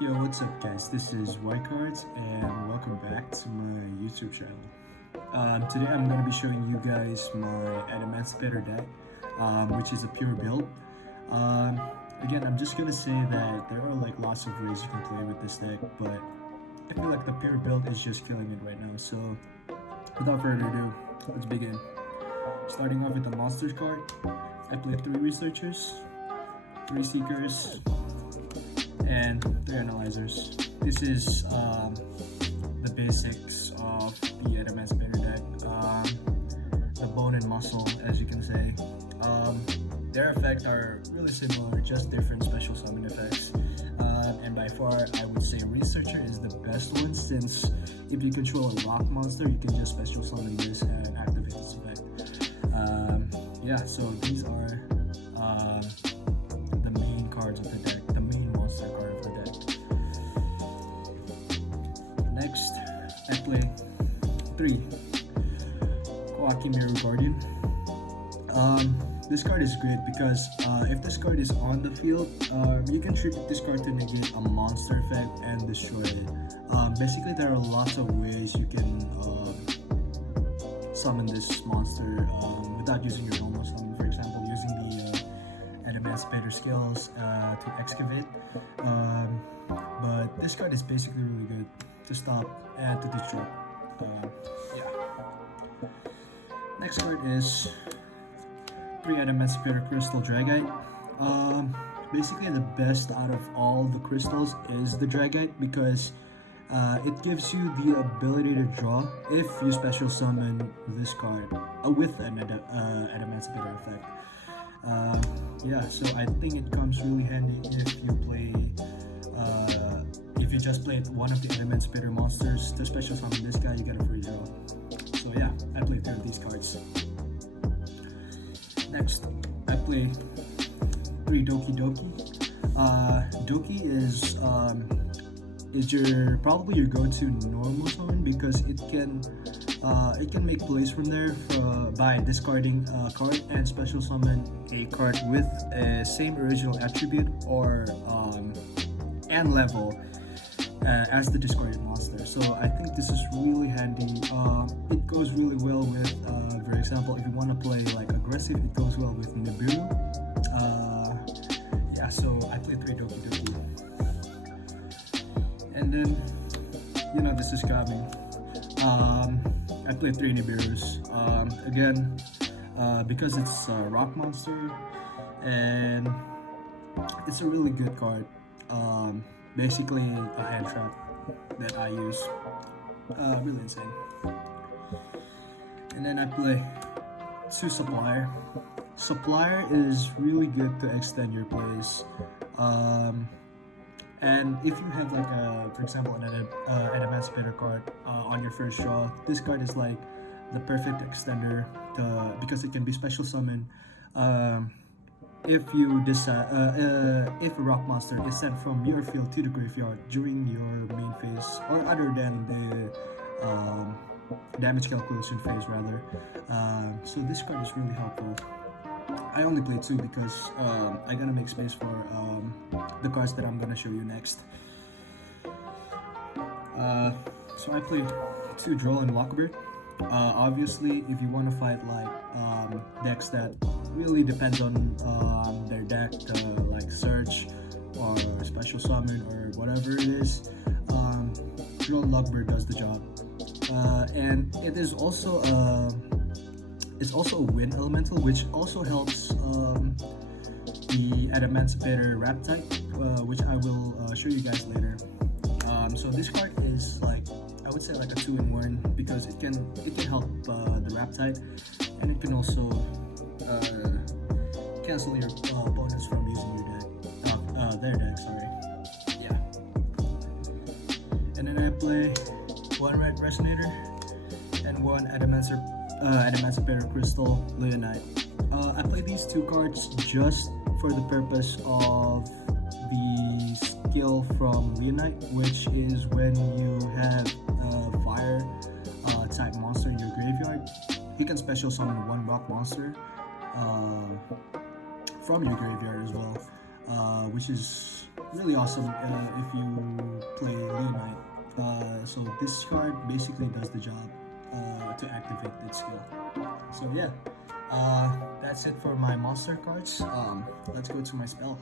Yo, what's up guys? This is Cards and welcome back to my YouTube channel. Today I'm going to be showing you guys my Adamancipator deck, which is a pure build. Again, I'm just going to say that there are like lots of ways you can play with this deck, but I feel like the pure build is just killing it right now. So without further ado, let's begin. Starting off with the Monsters card, I play 3 Researchers, 3 Seekers, and 3 Analyzers. This is the basics of the Adamancipator deck. The bone and muscle, as you can say. Their effects are really similar, just different special summon effects. And by far, I would say Researcher is the best one, since if you control a rock monster, you can just special summon this and activate this effect. Yeah, so these are the main cards of the deck, the main monster card of the deck. Next, I play 3 Kawaki Mirror Guardian. This card is great because if this card is on the field, you can tribute this card to negate a monster effect and destroy it. Basically, there are lots of ways you can summon this monster without using your normal summon. For example, using the Adamancipator skills to excavate. But this card is basically really good to stop and to destroy. Yeah. Next card is 3 Adamancipator Crystal Dragite. Basically, the best out of all the crystals is the Dragite because it gives you the ability to draw if you special summon this card with an Adamancipator effect. Yeah, so I think it comes really handy if you play, if you just played one of the Adamancipator monsters to special summon this guy, you get a free draw. So yeah, I play 3 of these cards. Next, I play 3 Doki Doki. Doki is probably your go-to normal summon because it can make plays from there by discarding a card and special summon a card with a same original attribute or and level as the discarded monster. So I think this is really handy. It goes really well with, for example, if you want to play like aggressive, it goes well with Nibiru. Yeah, so I play 3 Doki Doki. And then, you know, this is coming. I play 3 Nibirus. Again, because it's a rock monster and it's a really good card. Basically a hand trap that I use. Really insane. And then I play 2 Supplier. Supplier is really good to extend your plays. And if you have like for example, an Adamancipator card on your first draw, this card is like the perfect extender because it can be special summoned. If you decide, if a rock monster is sent from your field to the graveyard during your main phase, or other than the damage calculation phase rather. So this card is really helpful. I only play 2 because I gotta make space for the cards that I'm gonna show you next. So I play 2 Droll and Walkbird. Obviously, if you want to fight like decks that really depends on their deck to like search or special summon or whatever it is, Droll and Walkbird does the job. And it is also it's also a wind elemental, which also helps the Adamancipator Rap type, which I will show you guys later. So this card is like, I would say like a 2-in-1 because it can help the Rap type, and it can also cancel your bonus from using your deck, their deck. Sorry. Yeah. And then I play 1 Red Resonator and 1 Adamancipator Crystal Leonite. I play these 2 cards just for the purpose of the skill from Leonite, which is when you have a fire type monster in your graveyard, you can special summon 1 rock monster from your graveyard as well, which is really awesome if you play Leonite. So this card basically does the job to activate that skill. So yeah, that's it for my monster cards. Let's go to my spell.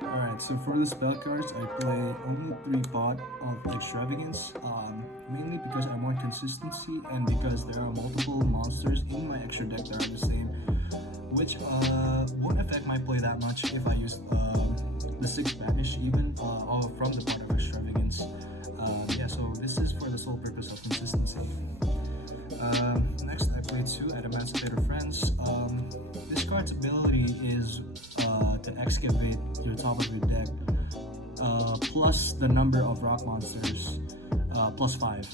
Alright, so for the spell cards, I play only 3 pot of Extravagance, mainly because I want consistency and because there are multiple monsters in my extra deck that are the same, which won't affect my play that much if I use the 6 Banish even, all from the pot of Extravagance. Yeah, so this is for the sole purpose of consistency. Next, I play 2 Adamancipator Friends. This card's ability is to excavate your top of your deck, plus the number of rock monsters, plus 5.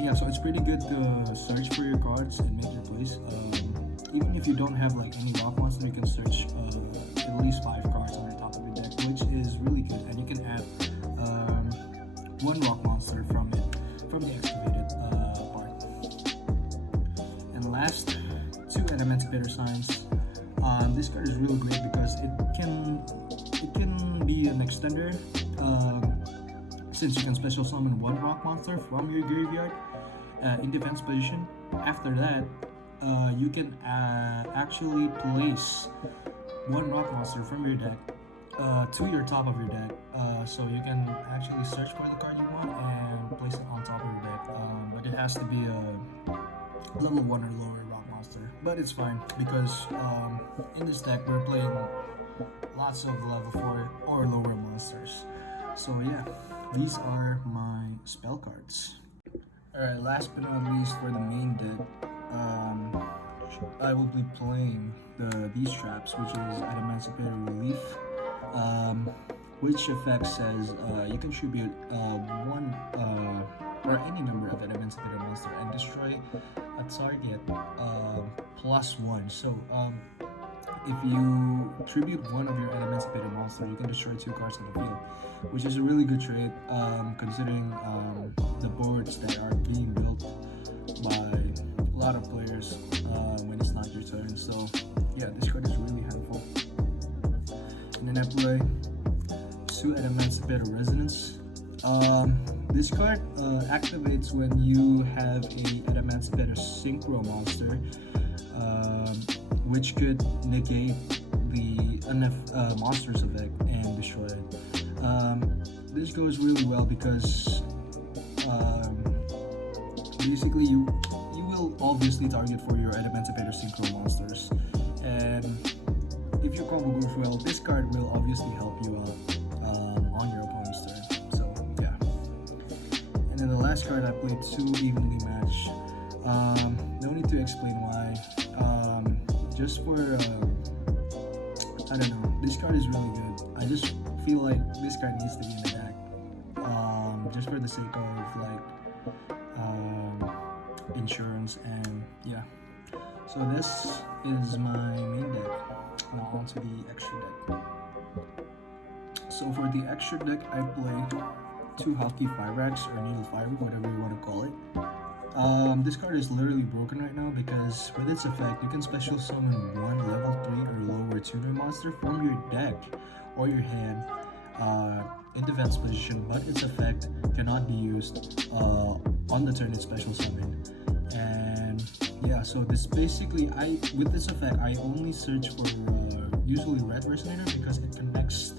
Yeah, so it's pretty good to search for your cards and make your plays. Even if you don't have like any rock monster, you can search at least 5 cards on the top of your deck, which is really good, and you can add 1 rock monster from the excavated part. And last, 2 Adamancipator Signs. This card is really great because it can be an extender, since you can special summon 1 rock monster from your graveyard in defense position. After that, you can actually place 1 rock monster from your deck to your top of your deck, so you can actually search for the card you want and place it on top of your deck, but it has to be a level 1 or lower rock monster. But it's fine because in this deck we're playing lots of level 4 or lower monsters. So yeah, these are my spell cards. Alright, last but not least, for the main deck, I will be playing these traps, which is Adamancipator Relief, which effect says you contribute 1 or any number of Adamancipator monster and destroy a target +1. So if you tribute 1 of your Adamancipator monster, you can destroy 2 cards on the field, which is a really good trade considering the boards that are being built by a lot of players when it's not your turn. So yeah, this card is really helpful. And then I play 2 Adamancipator Resonance. This card activates when you have a Adamancipator Synchro monster, which could negate the monster's effect and destroy it. This goes really well because basically you will obviously target for your Adamancipator Synchro monsters, and if your combo goes well, this card will obviously help you out on your opponent's turn. So yeah. And then the last card I played 2 Evenly Matched. No need to explain why. Just for I don't know, this card is really good. I just feel like this card needs to be in the deck, just for the sake of like insurance. And yeah, so this is my main deck. Now onto the extra deck. So for the extra deck, I play 2 Hockey 5-Racks or Needle 5, whatever you want to call it. This card is literally broken right now because with its effect, you can special summon 1 level 3 or lower tuner monster from your deck or your hand in defense position, but its effect cannot be used on the turn it's special summoned. And yeah, so this basically, with this effect, I only search for usually Red Resonator because it connects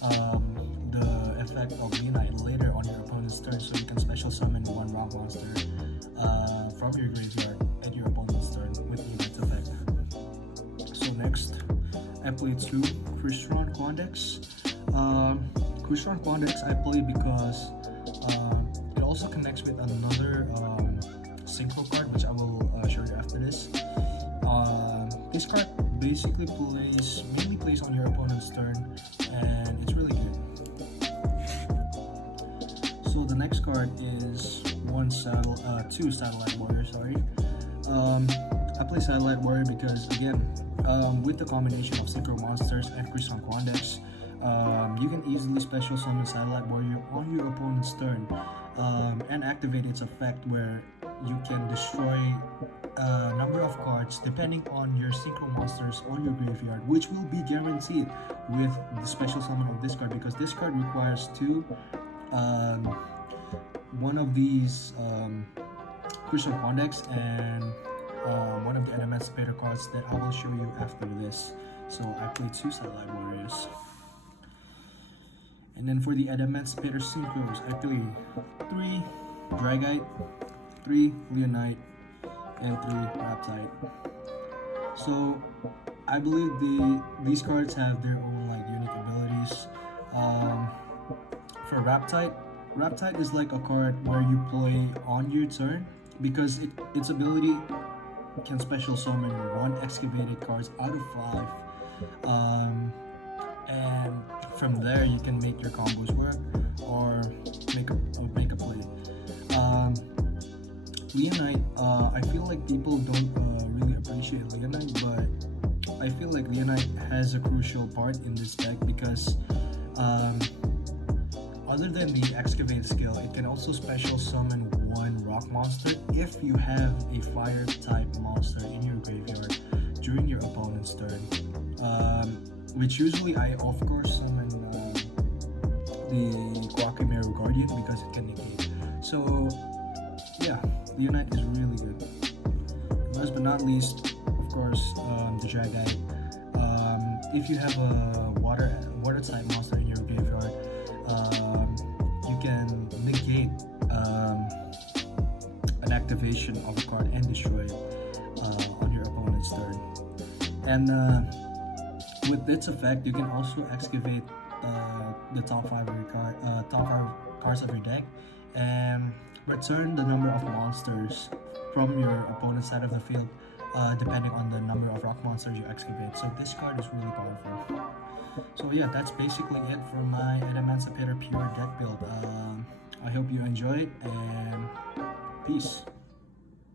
the effect of Leonite later on your opponent's turn, so you can special summon 1 rock monster from your graveyard at your opponent's turn with Leonite's effect. So next, I play 2 Crystron Quandex. Crystron Quandex I play because it also connects with another synchro card, which I will show you after this. This card basically mainly plays on your opponent's turn, and it's really good. So the next card is 2 Satellite Warrior. I play Satellite Warrior because again, with the combination of synchro monsters and Crystron Quandex, you can easily special summon Satellite Warrior on your opponent's turn and activate its effect where you can destroy a number of cards depending on your synchro monsters on your graveyard, which will be guaranteed with the special summon of this card, because this card requires one of these Crucial Condex and one of the Adamancipator cards that I will show you after this. So I play 2 Satellite Warriors. And then for the Adamancipator Synchros, I play 3 Dragite, 3 Leonite, and 3 Rhaptide. So I believe these cards have their own like unique abilities. For Rhaptide is like a card where you play on your turn, because its ability can special summon 1 excavated cards out of 5. And from there you can make your combos work or make a play. Leonite, I feel like people don't really appreciate Leonite, but I feel like Leonite has a crucial part in this deck because other than the excavate skill, it can also special summon 1 rock monster if you have a fire type monster in your graveyard during your opponent's turn. Which usually I of course summon the Quackimero Guardian because it can negate. So yeah, Leonite is really good. Last but not least, of course, the Dragite. If you have a water type monster in your graveyard, you can negate an activation of a card and destroy it on your opponent's turn. And with its effect, you can also excavate the top 5 cards of your deck and return the number of monsters from your opponent's side of the field, depending on the number of rock monsters you excavate. So this card is really powerful. So yeah, that's basically it for my Adamancipator pure deck build. I hope you enjoyed, and peace.